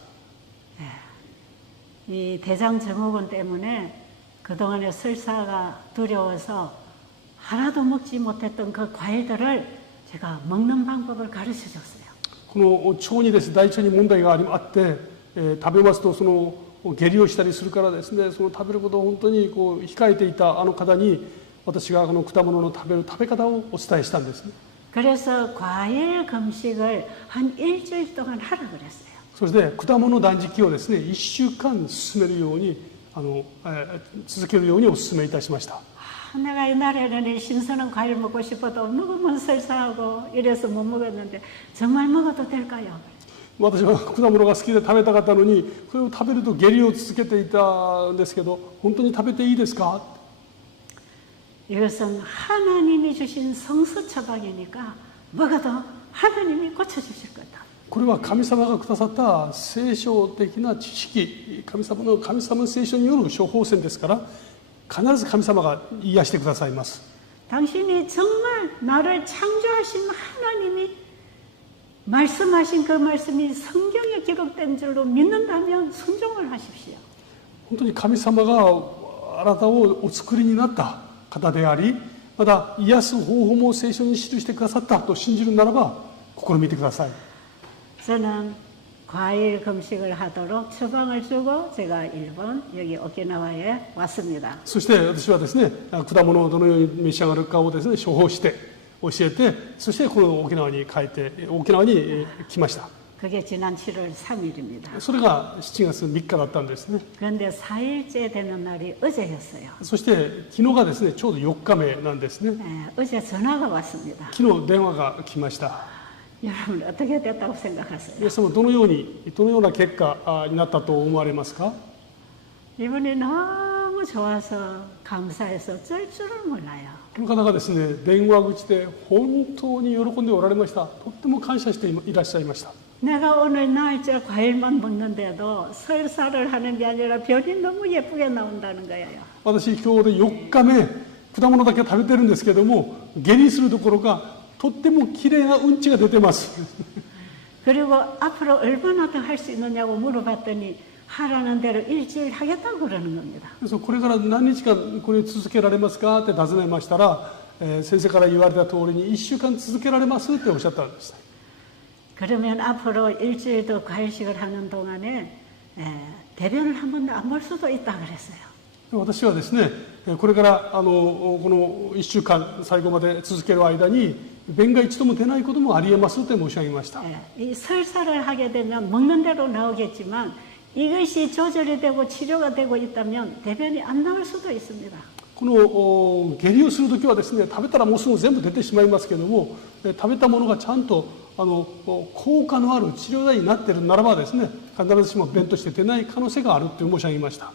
이 대장 증후군 때문에 그동안의 설사가 두려워서 하나도 먹지 못했던 그 과일들을 제가 먹는 방법을 가르쳐 줬어요. この腸にですね、大腸に問題があって、食べますとその下痢をしたりするからですね、その食べることを本当にこう控えていたあの方に私がこの果物の食べる食べ方をお伝えしたんですね。 그래서 과일 금식을 한 일주일 동안 하라 그랬어요. そして果物断食をですね1週間進めるように続けるようにお勧めいたしました。 내가 옛날에는 이 신선한 과일 먹고 싶어도 먹으면 설사하고 이래서 못 먹었는데 정말 먹어도 될까요? 私は果物が好きで食べたかったのにこれを食べると下痢を続けていたんですけど、本当に食べていいですか？ 이것은 하나님이 주신 성서 처방이니까 먹어도 하나님이 고쳐주실 거다. これは神様がくださった聖書的な知識、神様の聖書による処方箋ですから、必ず神様が癒してくださいます。 당신이 정말 나를 창조하신 하나님이 말씀하신 그 말씀이 성경에 기록된 줄로 믿는다면 순종을 하십시오. 本当に神様があなたをお作りになった方であり、また癒す方法も聖書に記してくださったと信じるならば試みてください。 저는 과일 금식을 하도록 처방을 주고 제가 일본 여기 오키나와에 왔습니다. そして私はですね、果物をどのように召し上がるかをですね、処方して教えて、そしてこの沖縄に帰って沖縄に来ました。 그게 지난 7월 3일입니다. それが7月3日だったんですね。 그런데 4일째 되는 날이 어제였어요. そして昨日がですね、ちょうど4日目なんですね。 어제 전화가 왔습니다. 昨日電話が来ました。 여러분 어떻게 됐다고 생각하세요? 皆様どのような結果になったと思われますか？ 이분이 너무 좋아서 감사해서 쩔 줄을 몰라요. この方がですね、電話口で本当に喜んでおられました。とっても感謝していらっしゃいました。 내가 오늘 날짜 과일만 먹는데도 설사를 하는 게 아니라 별이 너무 예쁘게 나온다는 거예요. 私今日で4日目果物だけ食べてるんですけども下痢するどころかとってもきれいなうんちが出てます。 그리고 앞으로 얼마나 더 할 수 있느냐고 물어봤더니 하라는 대로 일주일 하겠다고 그러는 겁니다. ですからこれから何日間これを続けられますかって尋ねましたら、先生から言われた通りに1週間続けられますっておっしゃったんです。 그러면 앞으로 일주일 더 과일식을 하는 동안에 대변을 한 번도 안 볼 수도 있다 그랬어요. 私はですね、これからこの1週間最後まで続ける間に便が一度も出ないこともありえますと申し上げました。 이 설사를 하게 되면 먹는 대로 나오겠지만 이것이 조절이 되고 치료가 되고 있다면 대변이 안 나올 수도 있습니다. この下痢をするときはですね、食べたらもうすぐ全部出てしまいますけども、食べたものがちゃんと効果のある治療剤になっているならばですね、必ずしも便として出ない可能性があると申し上げました。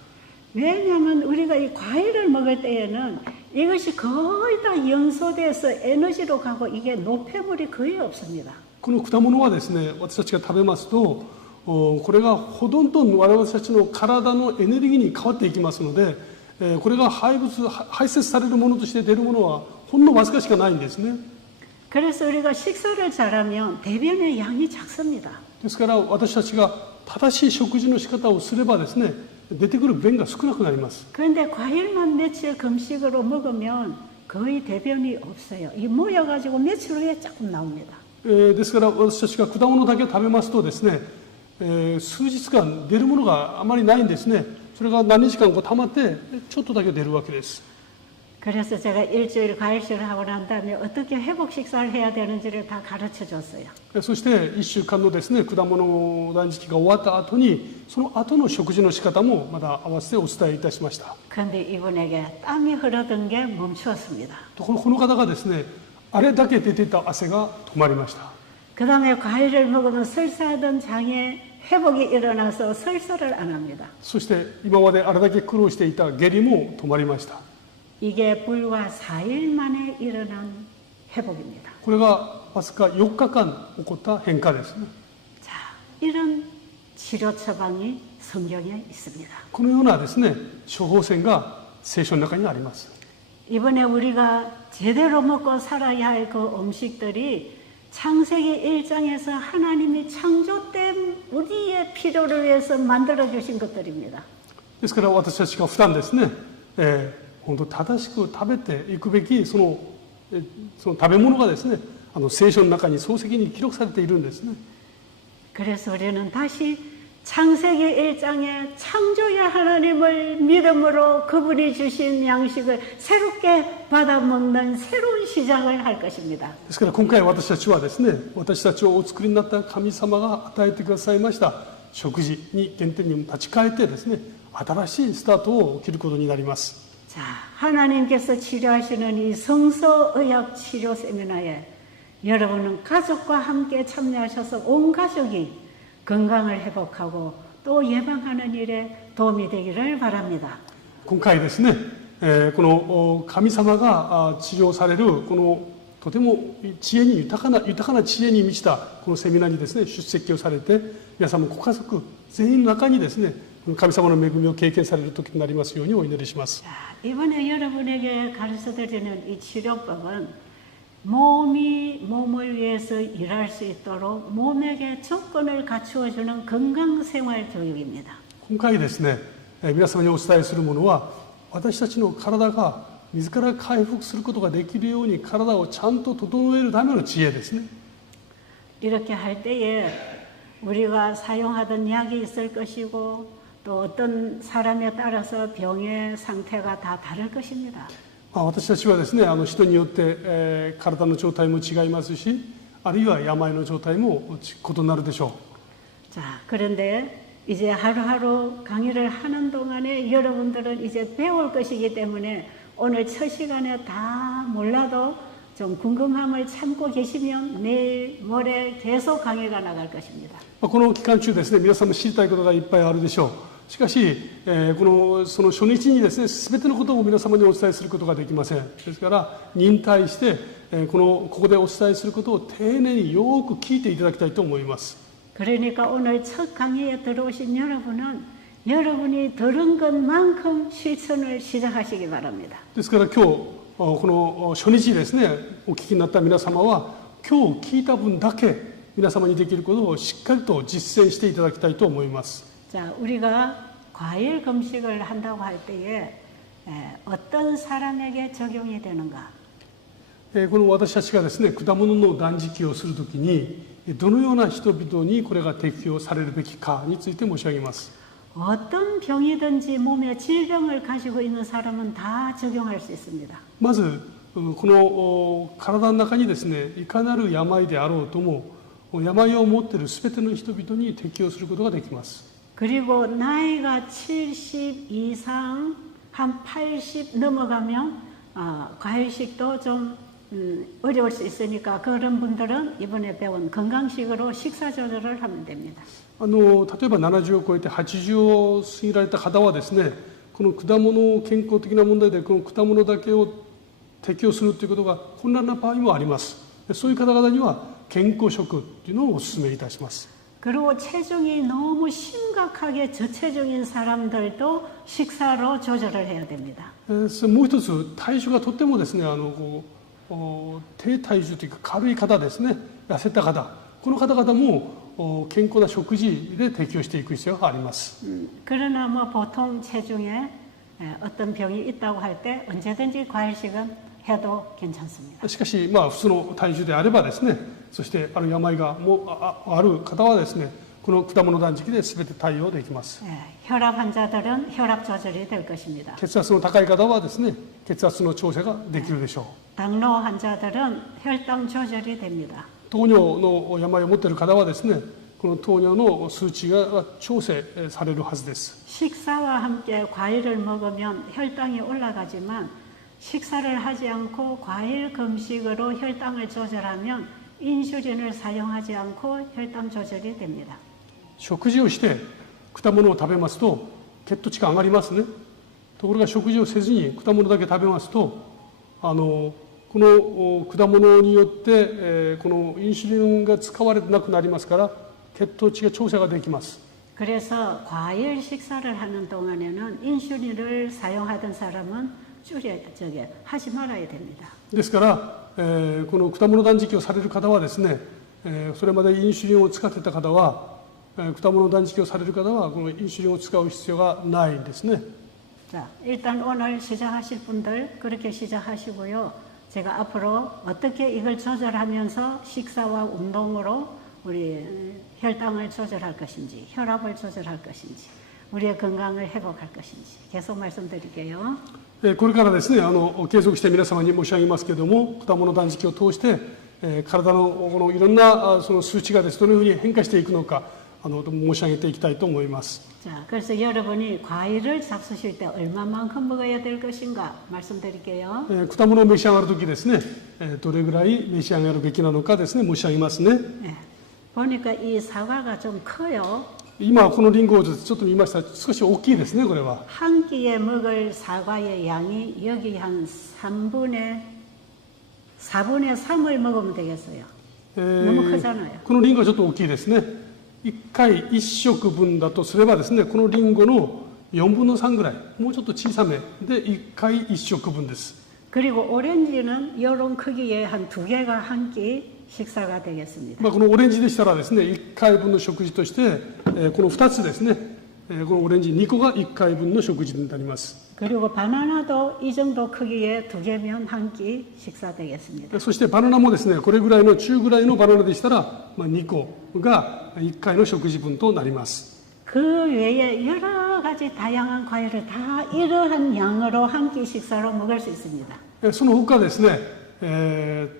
왜냐하면 우리가 이 과일을 먹을 때에는 이것이 거의 다 연소돼서 에너지로 가고 이게 노폐물이 거의 없습니다. この果物はですね、私たちが食べますと、これがほとんど我々たちの体のエネルギーに変わっていきますので、これが排泄されるものとして出るものはほんのわずかしかないんですね。 그래서 우리가 식사를 잘하면 대변의 양이 작습니다. ですから私たちが正しい食事の仕方をすればですね、出てくる便が少なくなります。 그런데 과일만 며칠 금식으로 먹으면 거의 대변이 없어요. 이 모여가지고 며칠 후에 조금 나옵니다. ですから私たちが果物だけ食べますとですね、数日間出るものがあまりないんですね。それが何日間か溜まってちょっとだけ出るわけです。 그래서 제가 일주일 과일식을 하고 난 다음에 어떻게 회복 식사를 해야 되는지를 다 가르쳐 줬어요. そして1週間のですね、果物断食が終わった後にその後の食事の仕方もまた合わせてお伝えいたしました。 그런데 이분에게 땀이 흐르던 게 멈추었습니다. ところこの方がですね、あれだけ出ていた汗が止まりました。 그 다음에 과일을 먹으면 설사하던 장에 회복이 일어나서 설사를 안 합니다. そして今まであれだけ苦労していた下痢も止まりました。 이게 불과 4일 만에 일어난 회복입니다. これがわずか4日間起こった変化ですね。 자, 이런 치료 처방이 성경에 있습니다. このようなですね、処方箋が聖書の中にあります。 이번에 우리가 제대로 먹고 살아야 할 그 음식들이 창세기 1장에서 하나님이 창조된 우리의 필요를 위해서 만들어 주신 것들입니다. ですから私たちが普段ですね、本当正しく食べていくべきその食べ物がですね、聖書の中に漱石に記録されているんですね。 그래서 우리는 다시 창세기 1장에 창조의 하나님을 믿음으로 그분이 주신 양식을 새롭게 받아먹는 새로운 시작을 할 것입니다. ですから今回私たちはですね、私たちをお作りになった神様が与えてくださいました食事に原点に立ち返ってですね、新しいスタートを切ることになります。 자, 하나님께서 치료하시는 이 성서의학 치료 세미나에 여러분은 가족과 함께 참여하셔서 온 가족이 건강을 회복하고 또 예방하는 일에 도움이 되기를 바랍니다. 今回ですね、この神様が治療されるこのとても知恵に豊かな知恵に満ちたこのセミナーにですね出席をされて、皆さんもご家族全員の中にですね神様の恵みを経験される時となりますようにお祈りします。 자, 이번에 여러분에게 가르쳐드리는 이 치료법은 몸을 위해서 일할 수 있도록 몸에게 조건을 갖추어주는 건강생활 교육입니다. 今回ですね、皆様にお伝えするものは私たちの体が自ら回復することができるように体をちゃんと整えるための知恵ですね。 이렇게 할 때에 우리가 사용하던 약이 있을 것이고 또 어떤 사람에 따라서 병의 상태가 다 다를 것입니다. 私たちはですね、人によって、体の状態も違いますし、あるいは病の状態も異なるでしょ 자, 그런데 이제 하루하루 강의를 하는 동안에 여러분들은 이제 배울 것이기 때문에 오늘 첫 시간에 다 몰라도 좀 궁금함을 참고 계시면 내일 모레 계속 강의가 나갈 것입니다. う。この期間中ですね、皆さんも知りたいことがいっぱいあるでしょう。しかし、その初日にですね、すべてのことを皆様にお伝えすることができません。ですから、忍耐して、ここでお伝えすることを丁寧によく聞いていただきたいと思います。 그러니까 오늘 첫 강의에 들어오신 여러분은 여러분이 들은 것만큼 실천을 시작하시기 바랍니다. ですから今日この初日ですね、お聞きになった皆様は今日聞いた分だけ皆様にできることをしっかりと実践していただきたいと思います。 자, 우리가 과일 금식을 한다고 할 때에 어떤 사람에게 적용이 되는가? この私たちがですね、果物の断食をするときにどのような人々にこれが適用されるべきかについて申し上げます。 어떤 병이든지 몸에 질병을 가지고 있는 사람은 다 적용할 수 있습니다. まずこの体の中にですね、いかなる病であろうとも病を持っているすべての人々に適用することができます。 그리고 나이가 70 이상 한 80 넘어가면 과일식도 좀 어려울 수 있으니까 그런 분들은 이번에 배운 건강식으로 식사 조절을 하면 됩니다. 例えば70を超えて80を過ぎられた方はですね、この果物健康的な問題でこの果物だけを適用するということが困難な場合もあります。そういう方々には健康食というのをお勧めいたします。 그리고 체중이 너무 심각하게 저체중인 사람들도 식사로 조절을 해야 됩니다. もう一つ体重がとってもですね、低体重というか軽い方ですね、痩せた方、この方々も健康な食事で適応していく必要があります。 그러나 뭐 보통 체중에 어떤 병이 있다고 할 때 언제든지 과일식은 해도 괜찮습니다. しかし、普通の体重であればですね、そして病がある方はですね、この果物断食で全て対応できます。 혈압 환자들은 혈압 조절이 될 것입니다. 血圧の高い方はですね、血圧の調整ができるでしょう。 당뇨 환자들은 혈당 조절이 됩니다. 糖尿の病を持っている方はですね、この糖尿の数値が調整されるはずです。 식사와 함께 과일을 먹으면 혈당이 올라가지만 식사를 하지 않고 과일 금식으로 혈당을 조절하면 인슐린을 사용하지 않고 혈당 조절이 됩니다. 食事をして果物を食べますと血糖値が上がりますね。ところが食事をせずに果物だけ食べますとこの果物によってこのインシュリンが使われてなくなりますから血糖値が調整ができます。 그래서 과일 식사를 하는 동안에는 인슐린을 사용하던 사람은 하지 말아야 됩니다. ですから、この果物断食をされる方はですね、それまでインシュリンを使っていた方は、果物断食をされる方はこのインシュリンを使う必要がないんですね。 자, 일단 오늘 시작하실 분들 그렇게 시작하시고요. 제가 앞으로 어떻게 이걸 조절하면서 식사와 운동으로 우리 혈당을 조절할 것인지, 혈압을 조절할 것인지, 우리의 건강을 회복할 것인지 계속 말씀드릴게요. これからですね、継続して皆様に申し上げますけれども、果物断食を通して、体のこのいろんなその数値がです、どのように変化していくのか申し上げていきたいと思います。 자, 그래서 여러분이 과일을 잡수실 때 얼마만큼 먹어야 될 것인가 말씀드릴게요. 果物を召し上がるときですね、どれぐらい召し上がるべきなのかですね、申し上げますね。 네. 보니까 이 사과가 좀 커요. 今このリンゴをちょっと見ました。少し大きいですね、これは。 한 끼에 먹을 사과의 양이 여기 한 4분의 3을 먹으면 되겠어요. 너무 크잖아요. このリンゴはちょっと大きいですね。1回1食分だとすればですね、このリンゴの4分の3ぐらい、もうちょっと小さめで1回1食分です。 그리고 오렌지는 이런 크기에 한 2개가 한 끼 식사가 되겠습니다. このオレンジでしたらですね、1回分の食事として、この2つですね、このオレンジ2個が1回分の食事になります。 그리고 바나나도 이 정도 크기의 2개면 한 끼 식사 되겠습니다. そしてバナナもですね、これぐらいの中ぐらいのバナナでしたら、2個が1回の食事分となります。 그 외에 여러 가지 다양한 과일을 다 이러한 양으로 한 끼 식사로 먹을 수 있습니다. その他ですね、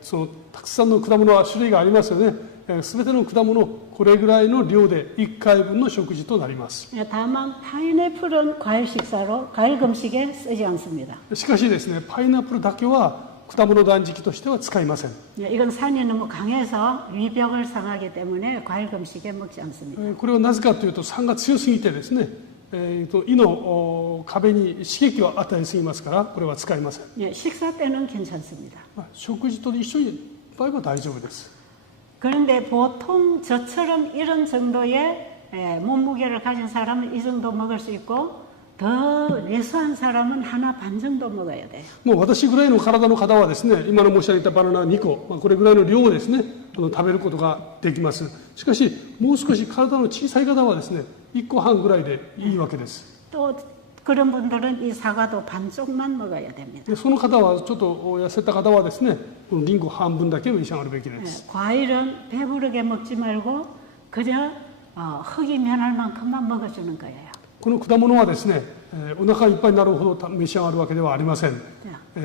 そのたくさんの果物は種類がありますよね。すべての果物、これぐらいの量で1回分の食事となります。 다만 파인애플은 과일 식사로 과일 금식에 쓰지 않습니다. しかしですね、パイナップルだけは果物断食としては使いません。 이건 산이 너무 강해서 위벽을 상하기 때문에 과일 금식에 먹지 않습니다. これはなぜかというと、酸が強すぎてですね、胃の壁に刺激を与えすぎますから、これは使いません。 식사 때는 괜찮습니다. 食事と一緒に場合は大丈夫です。 그런데 보통 저처럼 이런 정도의 몸무게를 가진 사람은 이 정도 먹을 수 있고 더 왜소한 사람은 하나 반 정도 먹어야 돼요. もう私ぐらいの体の方はですね、今の申し上げたバナナ2個、これぐらいの量をですね、食べることができます。しかし、もう少し体の小さい方はですね、1個半ぐらいでいいわけです。 또 그런 분들은 이 사과도 반쪽만 먹어야 됩니다. でその方は、ちょっと痩せた方はですね、このリンゴ半分だけ召し上がるべきです。 과일은 배부르게 먹지 말고 그저 흙이 면할 만큼만 먹어주는 거예요. この果物はですね、お腹いっぱいになるほど召し上がるわけではありません。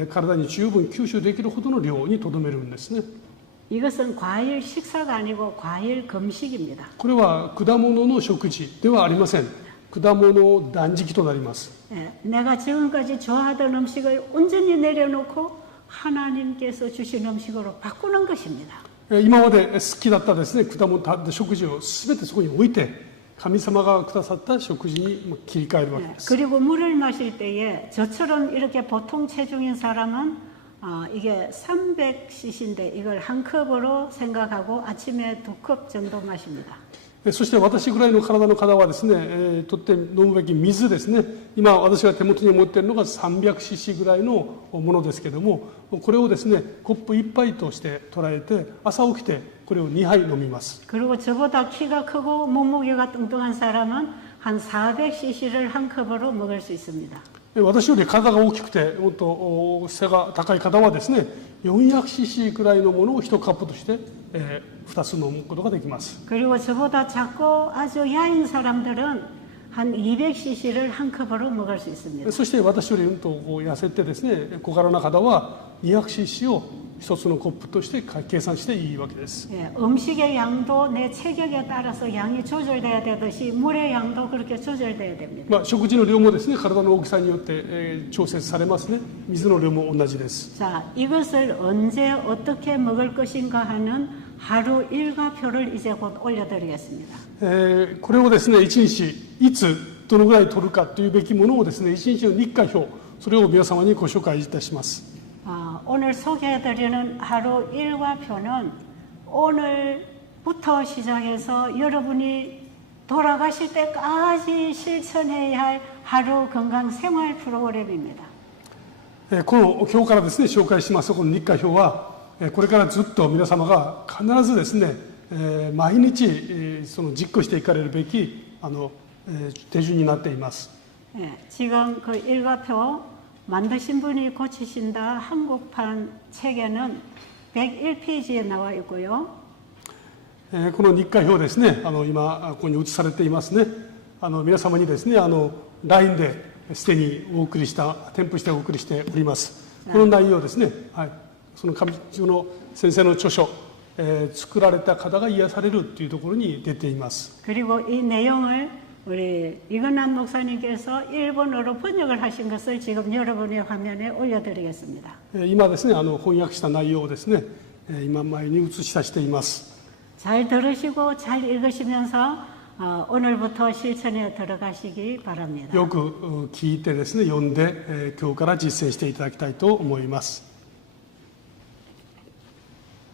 体に十分吸収できるほどの量にとどめるんですね。 이것은 과일 식사가 아니고 과일 금식입니다. これは果物の食事ではありません。果物断食となります。 내가 지금까지 좋아하던 음식을 온전히 내려놓고 하나님께서 주신 음식으로 바꾸는 것입니다. 今まで好きだったですね、果物食事を全てそこに置いて、神様がくださった食事に切り替えるわけです。 그리고 물을 마실 때에 저처럼 이렇게 보통 체중인 사람은 이게 300cc인데 이걸 한 컵으로 생각하고 아침에 2컵 정도 마십니다. そして私ぐらいの体の方はですね、とって飲むべき水ですね、今私が手元に持っているのが 300cc ぐらいのものですけども、これをですね、コップ1杯として捉えて、朝起きてこれを2杯飲みます。 그리고 저보다 키가 크고 몸무게가 뚱뚱한 사람은 한 400cc를 한 컵으로 먹을 수 있습니다. 私より体が大きくてもっと背が高い方はですね、400cc くらいのものを1カップとして、2つ飲むことができます。 그리고 저보다 작고 아주 야인 사람들은 한 200cc를 한 컵으로 먹을 수 있습니다. そして私よりうんと痩せてですね、小柄な方は 200cc を一つのコップとして計算していいわけです。 음식의 양도 내 체격에 따라서 양이 조절돼야 되듯이 물의 양도 그렇게 조절돼야 됩니다. 食事の量もですね、体の大きさによって、調節されますね。水の量も同じです。 자, 이것을 언제 어떻게 먹을 것인가 하는 하루 일과표를 이제 곧 올려드리겠습니다. これをですね、一日いつどのぐらい取るかというべきものをですね、一日の日課表、それを皆様にご紹介いたします。 오늘 소개해드리는 하루 일과표는 오늘부터 시작해서 여러분이 돌아가실 때까지 실천해야 할 하루 건강 생활 프로그램입니다. この今日からですね、紹介しますこの日課表は、これからずっと皆様が必ずですね、毎日その実行していかれるべき手順になっています。 지금 그 일과표 만드신 분이 고치신다 한국판 책에는 101페이지에 나와 있고요. この日課表ですね、今ここに写されていますね。皆様にですね、LINE ですでにお送りした添付してお送りしております。この内容ですね、はい、その上中の先生の著書、作られた方が癒されるというところに出ています。 그리고 이 내용을 우리 이건환 목사님께서 일본어로 번역을 하신 것을 지금 여러분의 화면에 올려드리겠습니다. 今ですね、翻訳した内容をですね、今前に映し出しています。 잘 들으시고 잘 읽으시면서 오늘부터 실천에 들어가시기 바랍니다. よく聞いてですね、読んで、今日から実践していただきたいと思います。